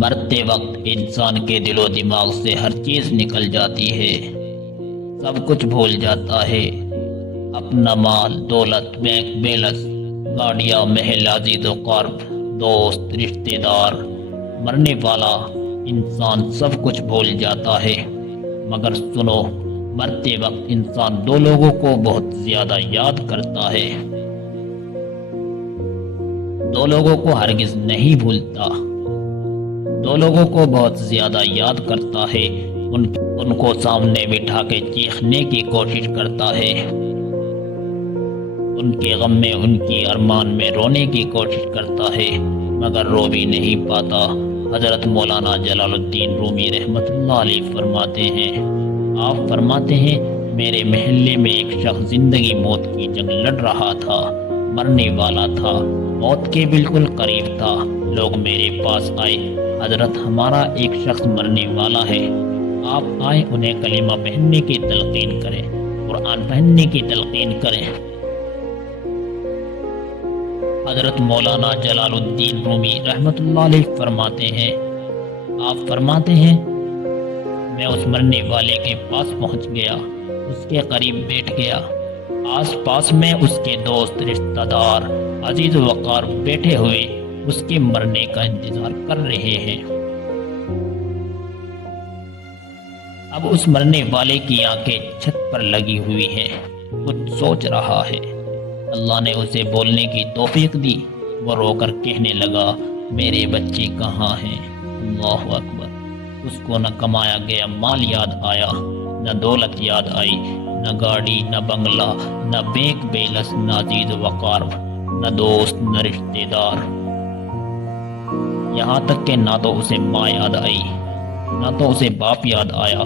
مرتے وقت انسان کے دل و دماغ سے ہر چیز نکل جاتی ہے، سب کچھ بھول جاتا ہے، اپنا مال، دولت، بینک بیلنس، گاڑیاں، محل، عزیز و قرب، دوست، رشتہ دار۔ مرنے والا انسان سب کچھ بھول جاتا ہے، مگر سنو، مرتے وقت انسان دو لوگوں کو بہت زیادہ یاد کرتا ہے، دو لوگوں کو ہرگز نہیں بھولتا، دو لوگوں کو بہت زیادہ یاد کرتا ہے، ان کو سامنے بٹھا کے چیخنے کی کوشش کرتا ہے، ان کے غم میں، ان کی ارمان میں رونے کی کوشش کرتا ہے، مگر رو بھی نہیں پاتا۔ حضرت مولانا جلال الدین رومی رحمت اللہ علیہ فرماتے ہیں، آپ فرماتے ہیں، میرے محلے میں ایک شخص زندگی موت کی جنگ لڑ رہا تھا، مرنے والا تھا، موت کے بالکل قریب تھا۔ لوگ میرے پاس آئے، حضرت ہمارا ایک شخص مرنے والا ہے، آپ آئیں انہیں کلمہ پڑھنے کی تلقین کریں، قرآن پڑھنے کی تلقین کریں۔ حضرت مولانا جلال الدین رومی رحمت اللہ علیہ فرماتے ہیں، آپ فرماتے ہیں، میں اس مرنے والے کے پاس پہنچ گیا، اس کے قریب بیٹھ گیا، آس پاس میں اس کے دوست، رشتہ دار، عزیز و اقارب بیٹھے ہوئے اس کے مرنے کا انتظار کر رہے ہیں۔ اب اس مرنے والے کی آنکھیں چھت پر لگی ہوئی ہیں، کچھ سوچ رہا ہے۔ اللہ نے اسے بولنے کی توفیق دی، وہ رو کر کہنے لگا، میرے بچے کہاں ہیں؟ اللہ اکبر! اس کو نہ کمایا گیا مال یاد آیا، نہ دولت یاد آئی، نہ گاڑی، نہ بنگلہ، نہ بینک بیلنس، نہ عزیز و اقارب، نہ دوست، نہ رشتہ دار، یہاں تک کہ نہ تو اسے ماں یاد آئی، نہ تو اسے باپ یاد آیا،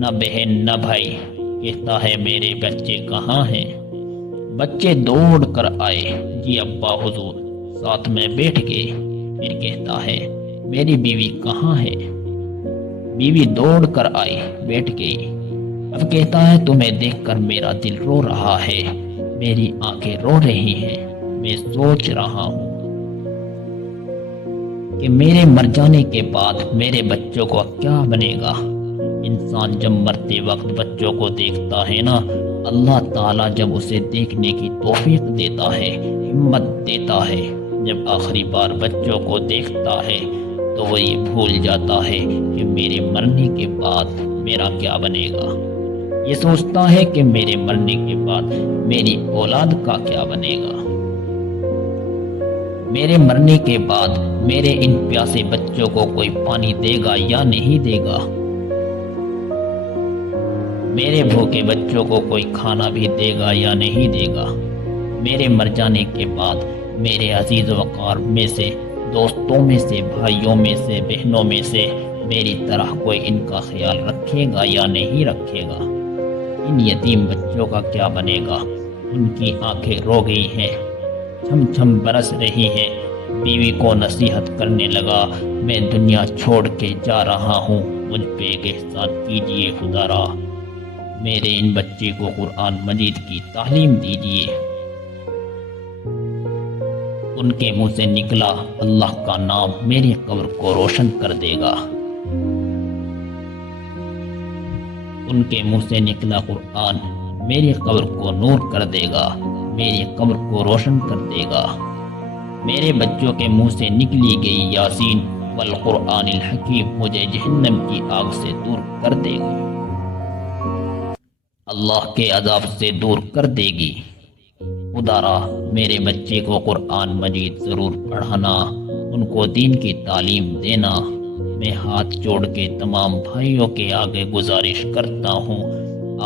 نہ بہن، نہ بھائی۔ کہتا ہے، میرے بچے کہاں ہیں؟ بچے دوڑ کر آئے، جی ابا حضور، ساتھ میں بیٹھ گئے۔ پھر کہتا ہے، میری بیوی کہاں ہے؟ بیوی دوڑ کر آئی، بیٹھ گئی۔ اب کہتا ہے، تمہیں دیکھ کر میرا دل رو رہا ہے، میری آنکھیں رو رہی ہیں، میں سوچ رہا ہوں کہ میرے مر جانے کے بعد میرے بچوں کو کیا بنے گا۔ انسان جب مرتے وقت بچوں کو دیکھتا ہے نا، اللہ تعالیٰ جب اسے دیکھنے کی توفیق دیتا ہے، ہمت دیتا ہے، جب آخری بار بچوں کو دیکھتا ہے تو وہ یہ بھول جاتا ہے کہ میرے مرنے کے بعد میرا کیا بنے گا۔ یہ سوچتا ہے کہ میرے مرنے کے بعد میری اولاد کا کیا بنے گا، میرے مرنے کے بعد میرے ان پیاسے بچوں کو کوئی پانی دے گا یا نہیں دے گا، میرے بھوکے بچوں کو کوئی کھانا بھی دے گا یا نہیں دے گا۔ میرے مر جانے کے بعد میرے عزیز و اقارب میں سے، دوستوں میں سے، بھائیوں میں سے، بہنوں میں سے میری طرح کوئی ان کا خیال رکھے گا یا نہیں رکھے گا۔ ان یتیم بچوں کا کیا بنے گا؟ ان کی آنکھیں رو گئی ہیں، چھم چھم برس رہی ہیں۔ بیوی کو نصیحت کرنے لگا، میں دنیا چھوڑ کے جا رہا ہوں، مجھ پہ ایک احسان کیجئے خدا را، میرے ان بچے کو قرآن مجید کی تعلیم دیجئے۔ ان کے منہ سے نکلا، اللہ کا نام میری قبر کو روشن کر دے گا۔ ان کے منہ سے نکلا قرآن میری قبر کو نور کر دے گا، میری قبر کو روشن کر دے گا۔ میرے بچوں کے منہ سے نکلی گئی یاسین والقرآن الحکیم مجھے جہنم کی آگ سے دور کر دے گی، اللہ کے عذاب سے دور کر دے گی۔ خدا را، میرے بچے کو قرآن مجید ضرور پڑھانا، ان کو دین کی تعلیم دینا۔ میں ہاتھ جوڑ کے تمام بھائیوں کے آگے گزارش کرتا ہوں،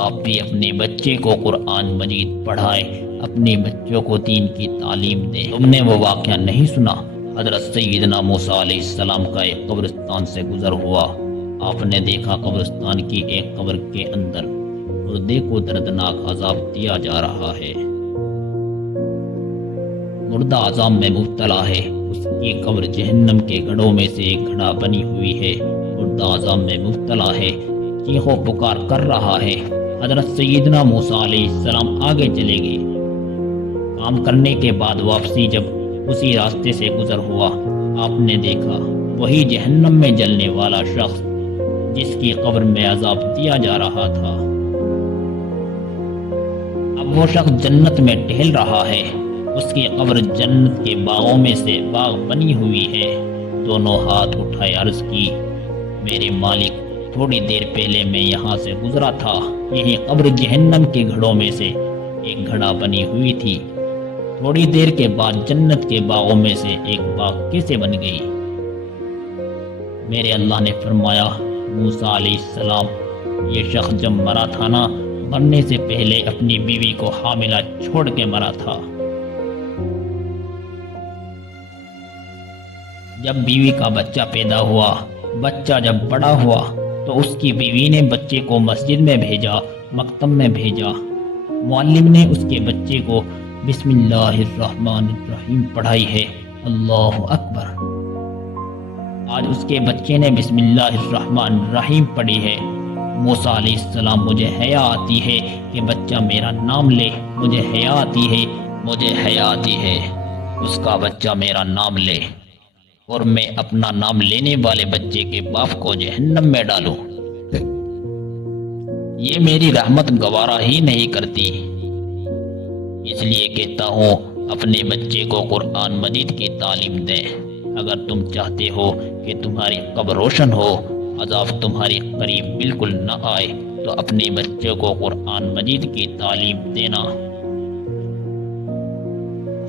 آپ بھی اپنے بچے کو قرآن مجید پڑھائیں، اپنے بچوں کو دین کی تعلیم دیں۔ تم نے وہ واقعہ نہیں سنا؟ حضرت سیدنا موسیٰ علیہ السلام کا ایک قبرستان سے گزر ہوا، آپ نے دیکھا قبرستان کی ایک قبر کے اندر مردے کو دردناک عذاب دیا جا رہا ہے، مردہ عذاب میں مبتلا ہے، اس کی قبر جہنم کے گڑھوں میں سے ایک گھڑا بنی ہوئی ہے، مردہ عذاب میں مبتلا ہے، چیخ و پکار کر رہا ہے۔ حضرت سیدنا موسیٰ علیہ السلام آگے چلے گئے، کام کرنے کے بعد واپسی جب اسی راستے سے گزر ہوا، آپ نے دیکھا وہی جہنم میں جلنے والا شخص جس کی قبر میں عذاب دیا جا رہا تھا، اب وہ شخص جنت میں ٹہل رہا ہے۔ اس کی قبر جنت کے باغوں میں سے باغ بنی ہوئی ہے۔ دونوں ہاتھ اٹھائے عرض کی، میرے مالک، تھوڑی دیر پہلے میں یہاں سے گزرا تھا، یہی قبر جہنم کے گھڑوں میں سے ایک گھڑا بنی ہوئی تھی، تھوڑی دیر کے بعد جنت کے باغوں میں سے ایک باغ کیسے بن گئی؟ میرے اللہ نے فرمایا، موسیٰ علیہ السلام، یہ شخص جب مرا تھا نا، مرنے سے پہلے اپنی بیوی کو حاملہ چھوڑ کے مرا تھا۔ جب بیوی کا بچہ پیدا ہوا، بچہ جب بڑا ہوا تو اس کی بیوی نے بچے کو مسجد میں بھیجا، مکتب میں بھیجا۔ معلم نے اس کے بچے کو بسم اللہ الرحمن الرحیم پڑھائی ہے، اللہ اکبر۔ آج اس کے بچے نے بسم اللہ الرحمن الرحیم پڑھی ہے۔ موسیٰ علیہ السلام، مجھے حیا آتی ہے کہ بچہ میرا نام لے، مجھے حیا آتی ہے، مجھے حیا آتی ہے اس کا بچہ میرا نام لے، اور میں اپنا نام لینے والے بچے کے باپ کو جہنم میں ڈالوں۔ یہ میری رحمت گوارا ہی نہیں کرتی، اس لیے کہتا ہوں اپنے بچے کو قرآن مجید کی تعلیم دیں۔ اگر تم چاہتے ہو کہ تمہاری قبر روشن ہو، عذاب تمہاری قریب بالکل نہ آئے، تو اپنے بچے کو قرآن مجید کی تعلیم دینا۔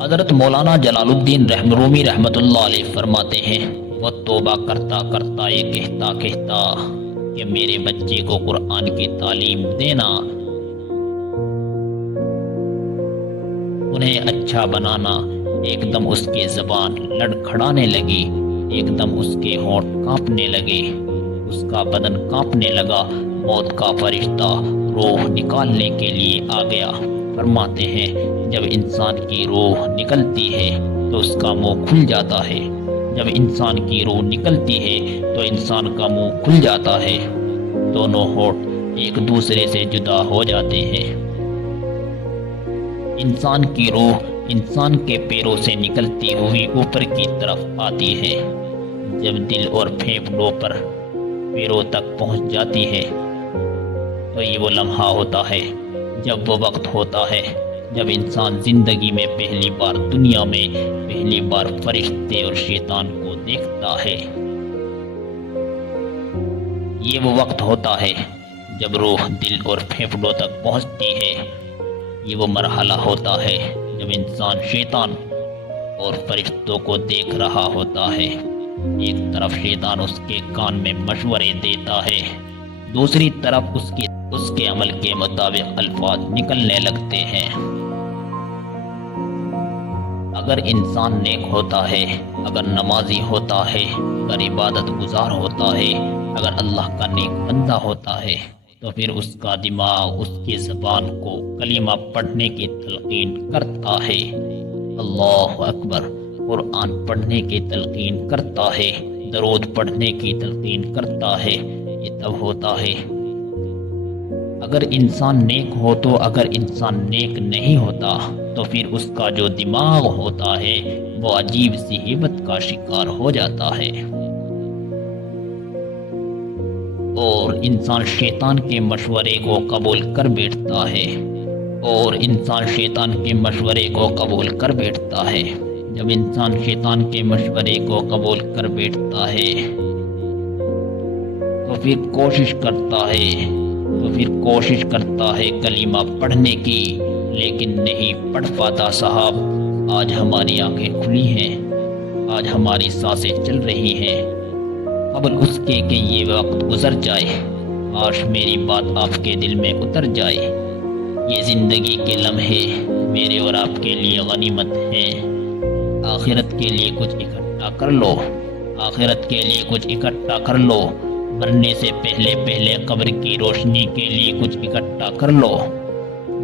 حضرت مولانا جلال الدین رومی رحمۃ اللہ علیہ فرماتے ہیں، وہ توبہ کرتا کرتا یہ کہتا کہ میرے بچے کو قرآن کی تعلیم دینا، انہیں اچھا بنانا۔ ایک دم اس کی زبان لڑکھڑانے لگی، ایک دم اس کے ہونٹ کانپنے لگے، اس کا بدن کانپنے لگا۔ موت کا فرشتہ روح نکالنے کے لیے آ گیا۔ فرماتے ہیں، جب انسان کی روح نکلتی ہے تو اس کا منہ کھل جاتا ہے، جب انسان کی روح نکلتی ہے تو انسان کا منہ کھل جاتا ہے، دونوں ہونٹ ایک دوسرے سے جدا ہو جاتے ہیں۔ انسان کی روح انسان کے پیروں سے نکلتی ہوئی اوپر کی طرف آتی ہے، جب دل اور پھیپھڑوں پر پیروں تک پہنچ جاتی ہے تو یہ وہ لمحہ ہوتا ہے، جب وہ وقت ہوتا ہے جب انسان زندگی میں پہلی بار دنیا میں پہلی بار فرشتے اور شیطان کو دیکھتا ہے۔ یہ وہ وقت ہوتا ہے جب روح دل اور پھیپھڑوں تک پہنچتی ہے۔ یہ وہ مرحلہ ہوتا ہے جب انسان شیطان اور فرشتوں کو دیکھ رہا ہوتا ہے۔ ایک طرف شیطان اس کے کان میں مشورے دیتا ہے، دوسری طرف اس کے عمل کے مطابق الفاظ نکلنے لگتے ہیں۔ اگر انسان نیک ہوتا ہے، اگر نمازی ہوتا ہے، اگر عبادت گزار ہوتا ہے، اگر اللہ کا نیک بندہ ہوتا ہے، تو پھر اس کا دماغ اس کی زبان کو کلمہ پڑھنے کی تلقین کرتا ہے، اللہ اکبر، قرآن پڑھنے کی تلقین کرتا ہے، درود پڑھنے کی تلقین کرتا ہے۔ یہ تب ہوتا ہے اگر انسان نیک ہو تو، اگر انسان نیک نہیں ہوتا تو پھر اس کا جو دماغ ہوتا ہے وہ عجیب سی ہیبت کا شکار ہو جاتا ہے، اور انسان شیطان کے مشورے کو قبول کر بیٹھتا ہے، اور انسان شیطان کے مشورے کو قبول کر بیٹھتا ہے۔ جب انسان شیطان کے مشورے کو قبول کر بیٹھتا ہے تو پھر کوشش کرتا ہے کلمہ پڑھنے کی، لیکن نہیں پڑھ پاتا۔ صاحب، آج ہماری آنکھیں کھلی ہیں، آج ہماری سانسیں چل رہی ہیں، قبل اس کے کہ یہ وقت گزر جائے، کاش میری بات آپ کے دل میں اتر جائے۔ یہ زندگی کے لمحے میرے اور آپ کے لیے غنیمت ہیں، آخرت کے لیے کچھ اکٹھا کر لو، آخرت کے لیے کچھ اکٹھا کر لو، مرنے سے پہلے قبر کی روشنی کے لیے کچھ اکٹھا کر لو،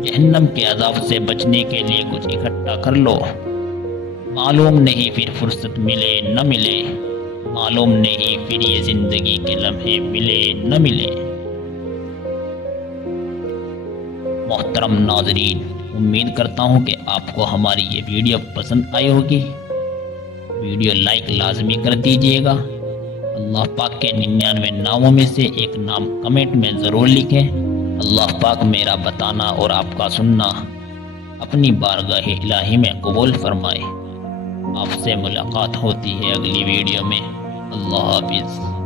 جہنم کے عذاب سے بچنے کے لیے کچھ اکٹھا کر لو۔ معلوم نہیں پھر فرصت ملے نہ ملے، معلوم نہیں پھر یہ زندگی کے لمحے ملے نہ ملے۔ محترم ناظرین، امید کرتا ہوں کہ آپ کو ہماری یہ ویڈیو پسند آئی ہوگی۔ ویڈیو لائک لازمی کر دیجیے گا، اللہ پاک کے 99 ناموں میں سے ایک نام کمنٹ میں ضرور لکھیں۔ اللہ پاک میرا بتانا اور آپ کا سننا اپنی بارگاہ الہی میں قبول فرمائے۔ آپ سے ملاقات ہوتی ہے اگلی ویڈیو میں۔ اللہ حافظ۔